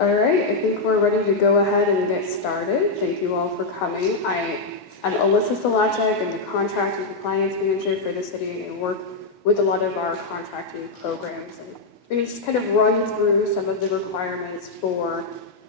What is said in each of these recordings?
All right, I think we're ready to go ahead and get started. Thank you all for coming. I'm Alyssa Solacek. I'm the Contract and Compliance Manager for the city and work with a lot of our contracting programs. And we're going to just kind of run through some of the requirements for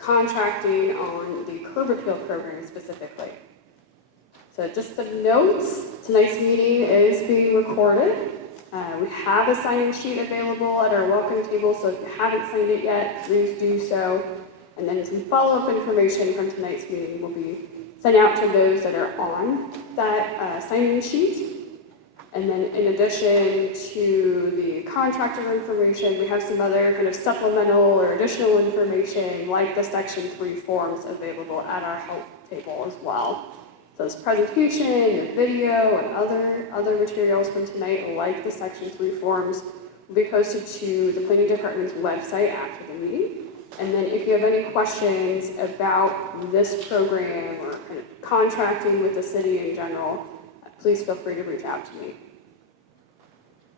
contracting on the curb appeal program specifically. So just some notes, tonight's meeting is being recorded. We have a sign-in sheet available at our welcome table, so if you haven't signed it yet, please do so. And then some follow-up information from tonight's meeting will be sent out to those that are on that sign-in sheet. And then in addition to the contractor information, we have some other kind of supplemental or additional information like the Section 3 forms available at our help table as well. So this presentation and video and other materials from tonight, like the Section 3 forms, will be posted to the Planning Department's website after the meeting. And then if you have any questions about this program or kind of contracting with the city in general, please feel free to reach out to me.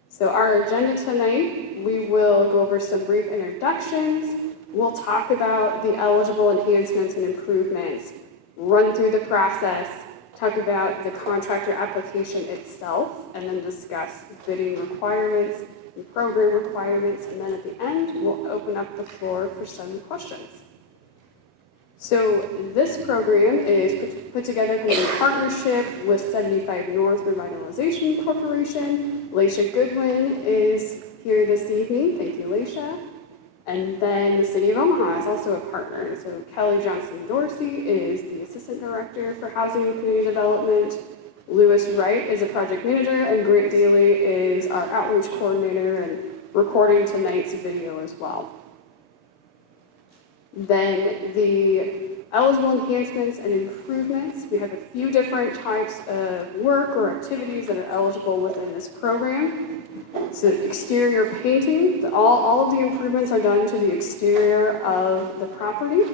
So our agenda tonight, we will go over some brief introductions. We'll talk about the eligible enhancements and improvements, run through the process, talk about the contractor application itself, and then discuss bidding requirements and program requirements, and then at the end, we'll open up the floor for some questions. So this program is put together in partnership with 75 North Revitalization Corporation. Laisha Goodwin is here this evening. Thank you, Laisha. And then the City of Omaha is also a partner. So Kelly Johnson-Dorsey is the Assistant Director for Housing and Community Development. Lewis Wright is a project manager, and Grant Daly is our outreach coordinator and recording tonight's video as well. Then the eligible enhancements and improvements, we have a few different types of work or activities that are eligible within this program. So exterior painting, all of the improvements are done to the exterior of the property.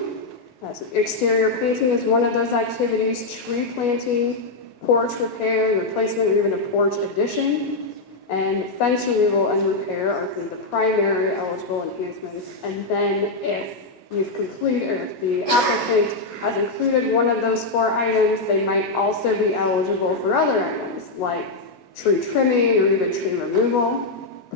So exterior painting is one of those activities, tree planting, porch repair, replacement, or even a porch addition, and fence removal and repair are kind of the primary eligible enhancements. And then if you've completed, or if the applicant has included one of those 4 items, they might also be eligible for other items like tree trimming or even tree removal,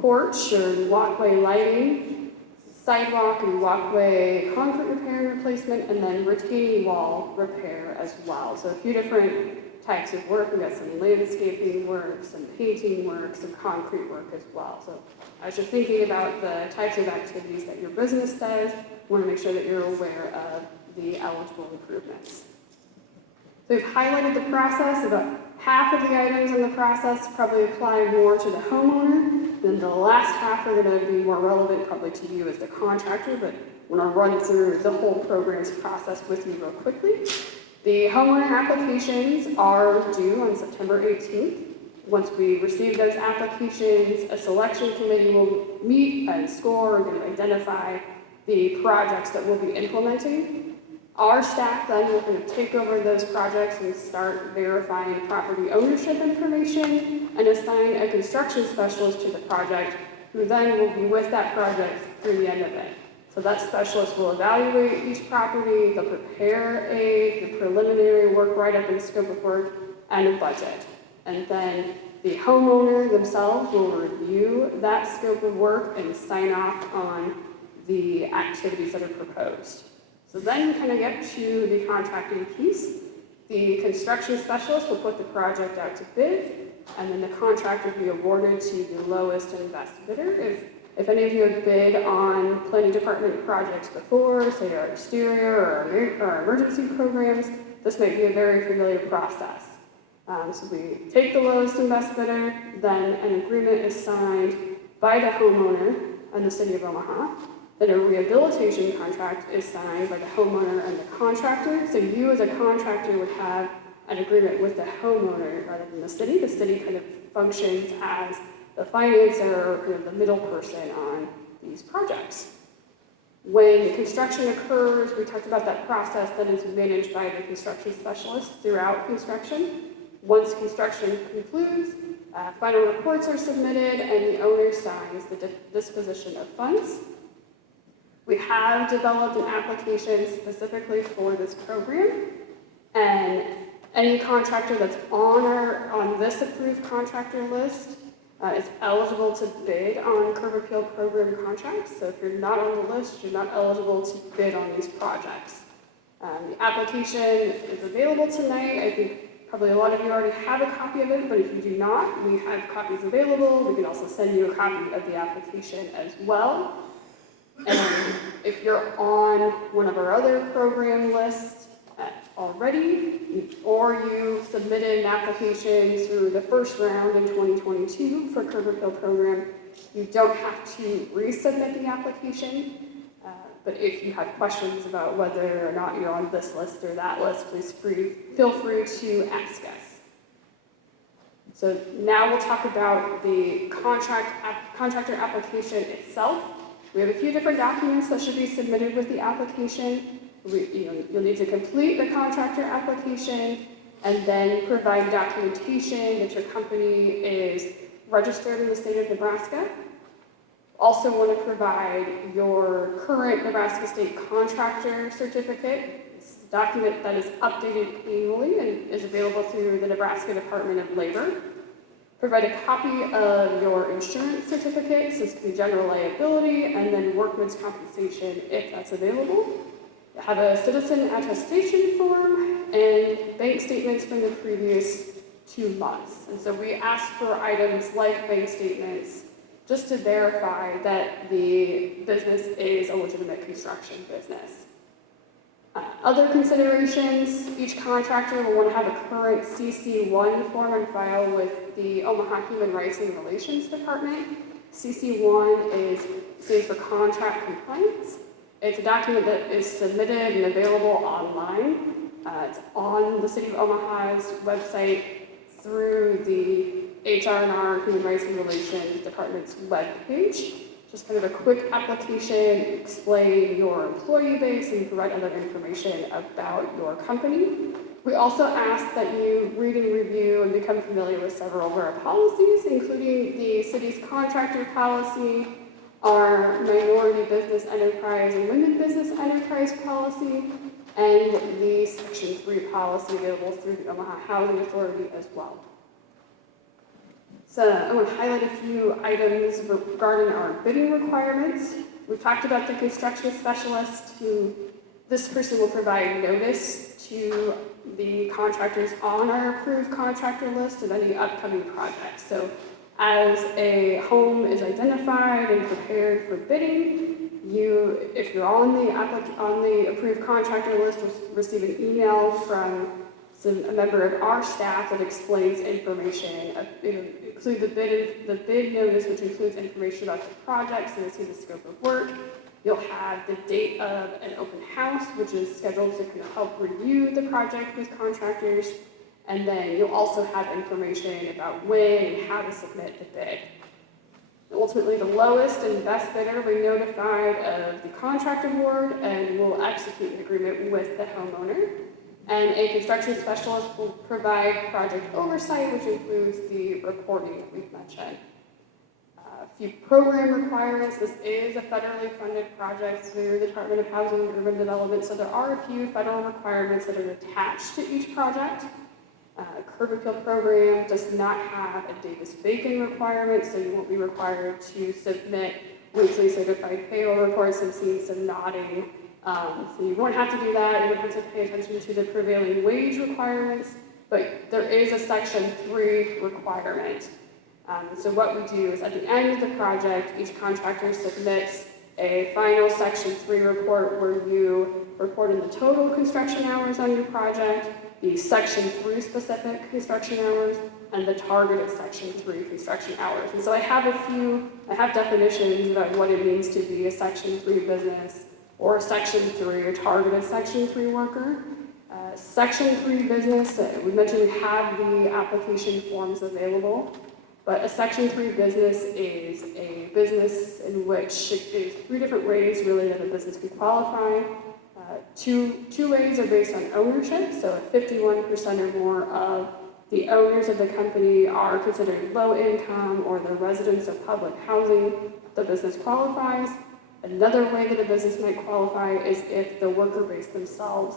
porch or walkway lighting, sidewalk and walkway concrete repair and replacement, and then retaining wall repair as well. So a few different types of work. We've got some landscaping work, some painting work, some concrete work as well. So as you're thinking about the types of activities that your business does, you want to make sure that you're aware of the eligible improvements. So we've highlighted the process. About half of the items in the process probably apply more to the homeowner. Then the last half are going to be more relevant probably to you as the contractor, but I'm going to run through the whole program's process with you real quickly. The homeowner applications are due on September 18th. Once we receive those applications, a selection committee will meet and score and kind of identify the projects that we'll be implementing. Our staff then will kind of take over those projects and start verifying property ownership information and assign a construction specialist to the project who then will be with that project through the end of it. So that specialist will evaluate each property, they'll prepare the preliminary work write-up and scope of work and a budget. And then the homeowner themselves will review that scope of work and sign off on the activities that are proposed. So then you kind of get to the contracting piece. The construction specialist will put the project out to bid, and then the contractor will be awarded to the lowest and best bidder. If any of you have bid on planning department projects before, say our exterior or our emergency programs, this might be a very familiar process. So we take the lowest and best bidder, then an agreement is signed by the homeowner and the City of Omaha. Then a rehabilitation contract is signed by the homeowner and the contractor. So you as a contractor would have an agreement with the homeowner rather than the city. The city kind of functions as the financer or kind of the middle person on these projects. When construction occurs, we talked about that process that is managed by the construction specialist throughout construction. Once construction concludes, final reports are submitted and the owner signs the disposition of funds. We have developed an application specifically for this program, and any contractor that's on this approved contractor list is eligible to bid on curb appeal program contracts. So if you're not on the list, you're not eligible to bid on these projects. The application is available tonight. I think probably a lot of you already have a copy of it, but if you do not, we have copies available. We can also send you a copy of the application as well. And if you're on one of our other program lists already, or you submitted an application through the first round in 2022 for curb appeal program, you don't have to resubmit the application. But if you have questions about whether or not you're on this list or that list, please feel free to ask us. So now we'll talk about the contractor application itself. We have a few different documents that should be submitted with the application. You'll need to complete the contractor application and then provide documentation that your company is registered in the state of Nebraska. Also want to provide your current Nebraska State Contractor Certificate. It's a document that is updated annually and is available through the Nebraska Department of Labor. Provide a copy of your insurance certificate, so this could be general liability, and then workman's compensation if that's available. Have a citizen attestation form and bank statements from the previous 2 months. And so we ask for items like bank statements just to verify that the business is a legitimate construction business. Other considerations, each contractor will want to have a current CC1 form on file with the Omaha Human Rights and Relations Department. CC1 stands for Contract Compliance. It's a document that is submitted and available online. It's on the City of Omaha's website through the HR&R Human Rights and Relations Department's webpage. Just kind of a quick application, explain your employee base and provide other information about your company. We also ask that you read and review and become familiar with several of our policies, including the city's contractor policy, our minority business enterprise and women business enterprise policy, and the Section 3 policy available through the Omaha Housing Authority as well. So I want to highlight a few items regarding our bidding requirements. We've talked about the construction specialist, who this person will provide notice to the contractors on our approved contractor list of any upcoming projects. So as a home is identified and prepared for bidding, if you're on the approved contractor list, will receive an email from a member of our staff that explains information. Include the bid notice, which includes information about the project, so you'll see the scope of work. You'll have the date of an open house, which is scheduled to kind of help review the project with contractors. And then you'll also have information about when and how to submit the bid. Ultimately, the lowest and best bidder will be notified of the contract award and will execute an agreement with the homeowner. And a construction specialist will provide project oversight, which includes the reporting that we've mentioned. A few program requirements. This is a federally funded project through the Department of Housing and Urban Development, so there are a few federal requirements that are attached to each project. Curb appeal program does not have a Davis-Bacon requirement, so you won't be required to submit weekly certified payroll reports. I've seen some nodding. So you won't have to do that. You don't have to pay attention to the prevailing wage requirements, but there is a Section 3 requirement. So what we do is at the end of the project, each contractor submits a final Section 3 report where you report in the total construction hours on your project, the Section 3 specific construction hours, and the targeted Section 3 construction hours. And so I have definitions about what it means to be a Section 3 business, or a Section 3 or targeted Section 3 worker. Section 3 business, we mentioned we have the application forms available, but a Section 3 business is a business in which there's 3 different ways really that a business can qualify. Two ways are based on ownership, so if 51% or more of the owners of the company are considered low income or the residents of public housing, the business qualifies. Another way that a business might qualify is if the worker base themselves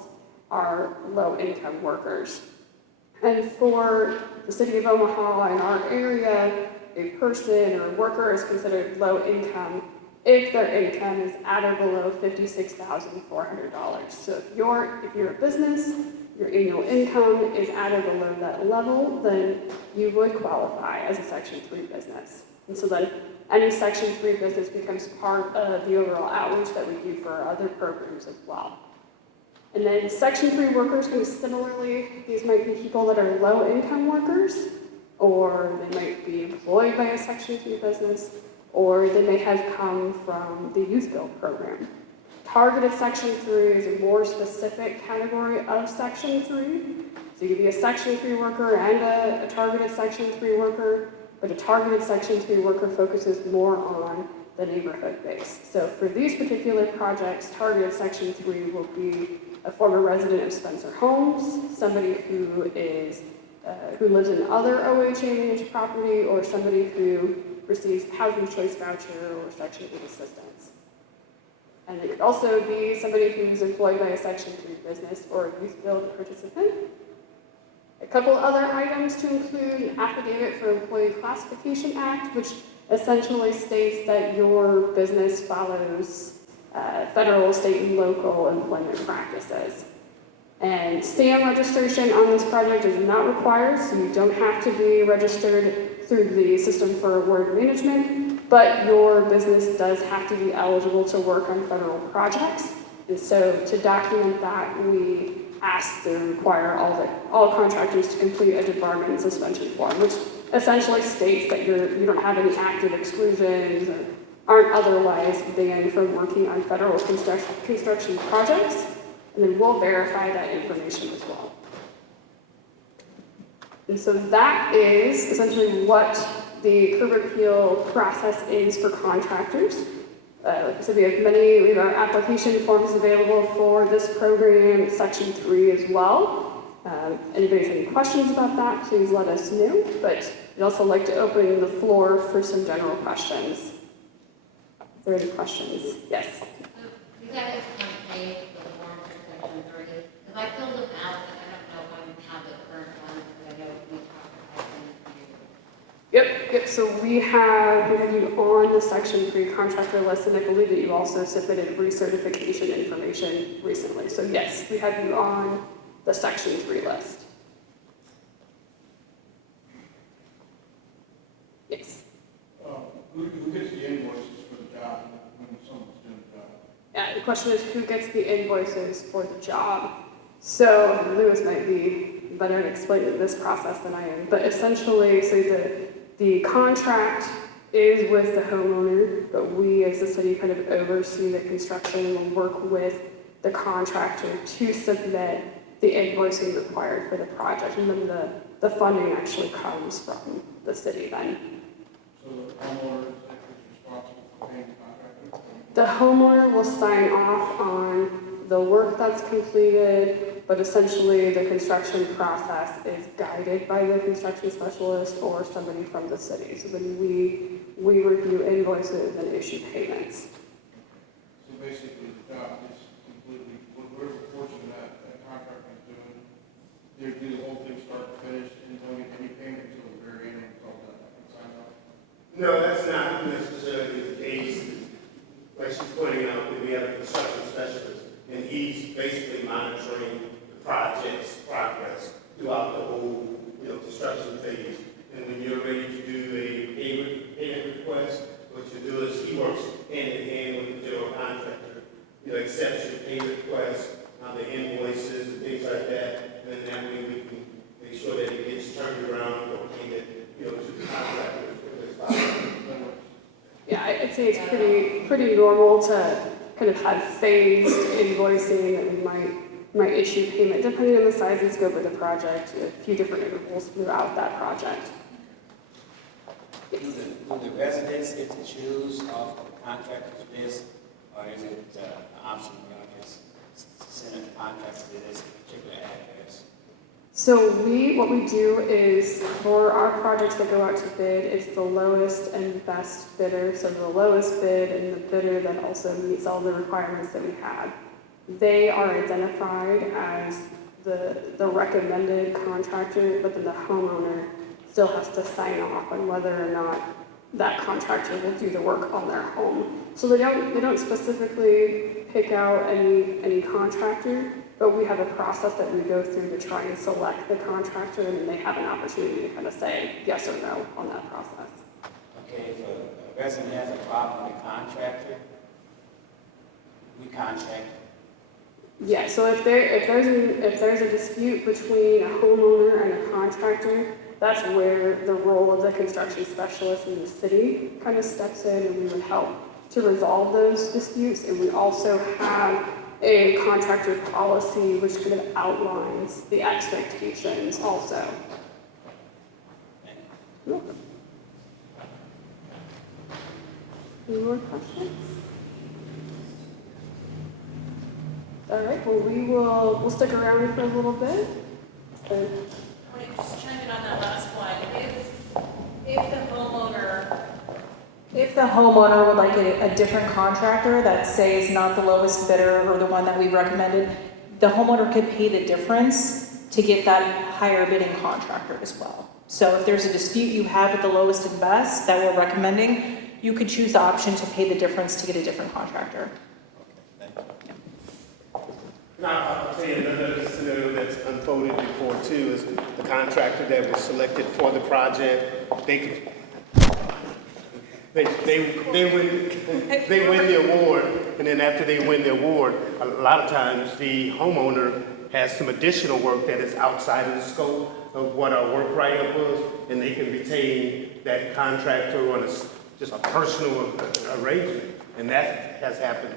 are low-income workers. And for the city of Omaha and our area, a person or a worker is considered low income if their income is at or below $56,400. So if you're a business, your annual income is at or below that level, then you would qualify as a Section 3 business. And so then any Section 3 business becomes part of the overall outreach that we do for our other programs as well. And then Section 3 workers, kind of similarly, these might be people that are low-income workers, or they might be employed by a Section 3 business, or they may have come from the Youth Build program. Targeted Section 3 is a more specific category of Section 3. So you could be a Section 3 worker and a targeted Section 3 worker, but a targeted Section 3 worker focuses more on the neighborhood base. So for these particular projects, targeted Section 3 will be a former resident of Spencer Homes, somebody who lives in other OHA managed property, or somebody who receives housing choice voucher or Section 8 assistance. And it could also be somebody who's employed by a Section 3 business or a Youth Build participant. A couple other items to include: an affidavit for Employee Classification Act, which essentially states that your business follows federal, state, and local employment practices. And SAM registration on this project is not required, so you don't have to be registered through the System for Award Management, but your business does have to be eligible to work on federal projects. And so to document that, we ask to require all contractors to complete a debarment and suspension form, which essentially states that you don't have any active exclusions or aren't otherwise banned from working on federal construction projects, and then we'll verify that information as well. And so that is essentially what the curb appeal process is for contractors. Like I said, we have our application forms available for this program, Section 3 as well. Anybody has any questions about that, please let us know. But I'd also like to open the floor for some general questions. Are there any questions? Yes? You guys want to pay the form for Section 3? Because I filled them out, but I don't know if I have the current one, because I know we talked about them. Yep, so we have you on the Section 3 contractor list, and I believe that you also submitted recertification information recently. So yes, we have you on the Section 3 list. Yes? Who gets the invoices for the job when someone's doing the job? Yeah, the question is who gets the invoices for the job? So Lewis might be better at explaining this process than I am, but essentially, so the contract is with the homeowner, but we as the city kind of oversee the construction and will work with the contractor to submit the invoicing required for the project, and then the funding actually comes from the city then. So the homeowner is responsible for paying the contractor? The homeowner will sign off on the work that's completed, but essentially the construction process is guided by the construction specialist or somebody from the city. So then we review invoices and issue payments. So basically the job is completely, whatever portion that contractor is doing, they do the whole thing start to finish and don't get any payment until the very end when it's all done and signed off? No, that's not necessarily the case. Like she's pointing out, that we have a construction specialist, and he's basically monitoring the project's progress throughout the whole, construction phase. And when you're ready to do a payment request, what you do is he works hand in hand with the general contractor, accepts your payment request, the invoices and things like that, and then that way we can make sure that it gets turned around for payment, to the contractor as quickly as possible. Yeah, I'd say it's pretty normal to kind of have phased invoicing that we might issue payment depending on the size and scope of the project, a few different intervals throughout that project. Yes. Do the residents get to choose off the contractor's list, or is it an option, just send a contractor to this particular address? So what we do is for our projects that go out to bid, it's the lowest and best bidder. So the lowest bid and the bidder that also meets all the requirements that we have. They are identified as the recommended contractor, but then the homeowner still has to sign off on whether or not that contractor will do the work on their home. So they don't specifically pick out any contractor, but we have a process that we go through to try and select the contractor, and then they have an opportunity to kind of say yes or no on that process. Okay, if a resident has a problem with a contractor, we contract. Yeah, so if there's a dispute between a homeowner and a contractor, that's where the role of the construction specialist in the city kind of steps in, and we would help to resolve those disputes. And we also have a contractor policy which kind of outlines the expectations also. You're welcome. Any more questions? All right, well, we'll stick around for a little bit. So, Just chime in on that last one. If the homeowner would like a different contractor that say is not the lowest bidder or the one that we've recommended, the homeowner could pay the difference to get that higher bidding contractor as well. So if there's a dispute you have with the lowest and best that we're recommending, you could choose the option to pay the difference to get a different contractor. Now, I'll tell you another scenario that's unfolded before too is the contractor that was selected for the project. They win the award, and then after they win the award, a lot of times the homeowner has some additional work that is outside of the scope of what our work write-up was, and they can retain that contractor on just a personal arrangement, and that has happened.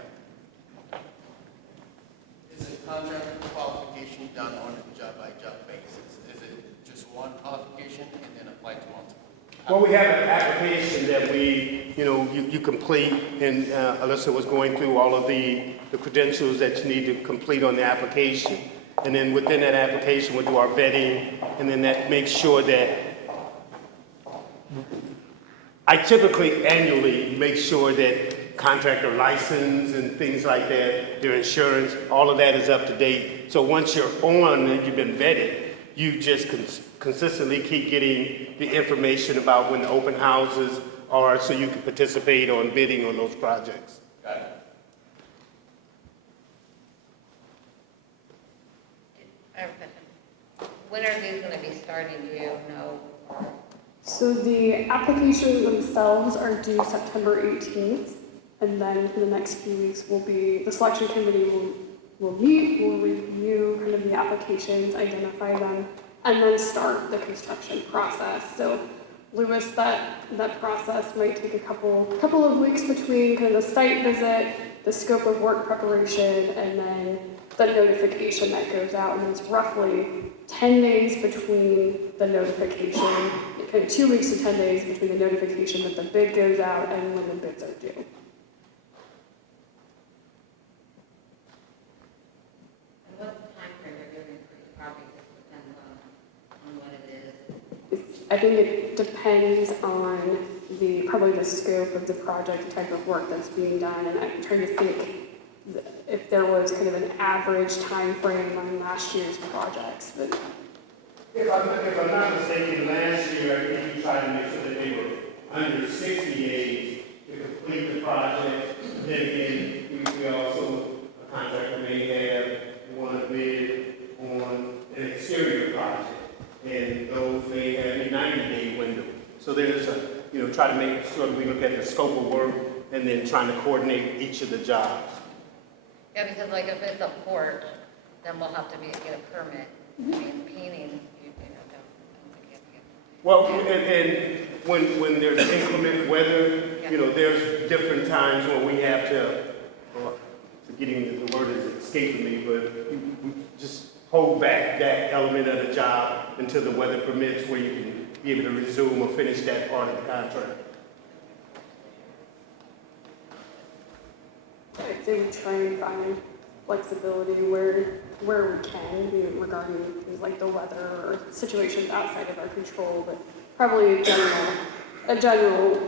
Is a contractor qualification done on a job-by-job basis? Is it just one qualification and then apply to multiple? Well, we have an application that you complete, and Alyssa was going through all of the credentials that you need to complete on the application. And then within that application, we'll do our vetting, and then that makes sure that I typically annually make sure that contractor license and things like that, their insurance, all of that is up to date. So once you're on and you've been vetted, you just consistently keep getting the information about when the open houses are so you can participate on bidding on those projects. Got it. I have a question. When are these gonna be starting, do you know? So the applications themselves are due September 18th, and then for the next few weeks the selection committee will meet, will review kind of the applications, identify them, and then start the construction process. So Lewis, that process might take a couple of weeks between kind of the site visit, the scope of work preparation, and then the notification that goes out. And it's roughly 10 days between the notification, kind of 2 weeks to 10 days between the notification that the bid goes out and when the bids are due. And what time frame are giving for each project just depends on what it is. I think it depends on probably the scope of the project, the type of work that's being done, and I'm trying to think if there was kind of an average time frame on last year's projects. But If I'm not mistaken, last year, I think you tried to make sure that they were under 60 days to complete the project. Then again, we also, a contractor may have one bid on an exterior project, and those may have a 90-day window. So there's try to make sure that we look at the scope of work and then trying to coordinate each of the jobs. Yeah, because like if it's a port, then we'll have to get a permit. I mean, painting, don't think you have to get. Well, and when there's inclement weather, there's different times when we have to, forgetting the word is escaping me, but we just hold back that element of the job until the weather permits, where you can be able to resume or finish that part of the contract. I'd say we try and find flexibility where we can, regarding things like the weather or situations outside of our control, but probably a general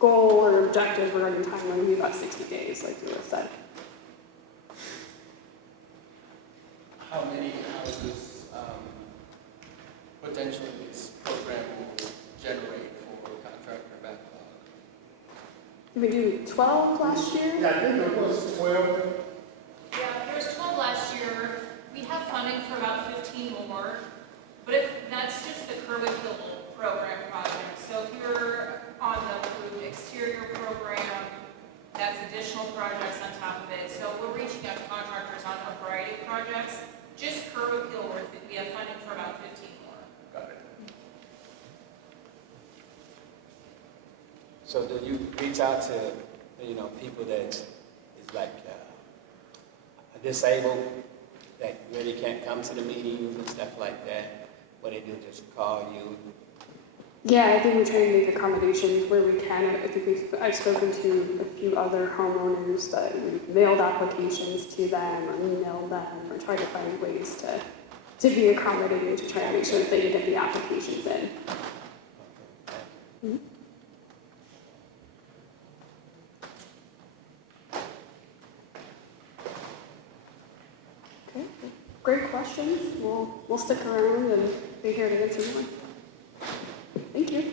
goal or objective regarding timeline would be about 60 days, like you said. How many houses potentially this program will generate for contractor backlog? Did we do 12 last year? Yeah, I think it was 12. Yeah, there was 12 last year. We have funding for about 15 more, but if that's just the Kerwick Hill program project. So if you're on the approved exterior program, that's additional projects on top of it. So we're reaching out to contractors on a variety of projects. Just Kerwick Hill, we have funding for about 15 more. Got it. So do you reach out to, people that is like disabled, that really can't come to the meetings and stuff like that? What they do, just call you? Yeah, I think we try to make accommodations where we can. I think I've spoken to a few other homeowners that we've mailed applications to them or emailed them or tried to find ways to be accommodating to try to make sure that they can get the applications in. Mhm. Okay, great questions. We'll stick around and be here to answer more. Thank you.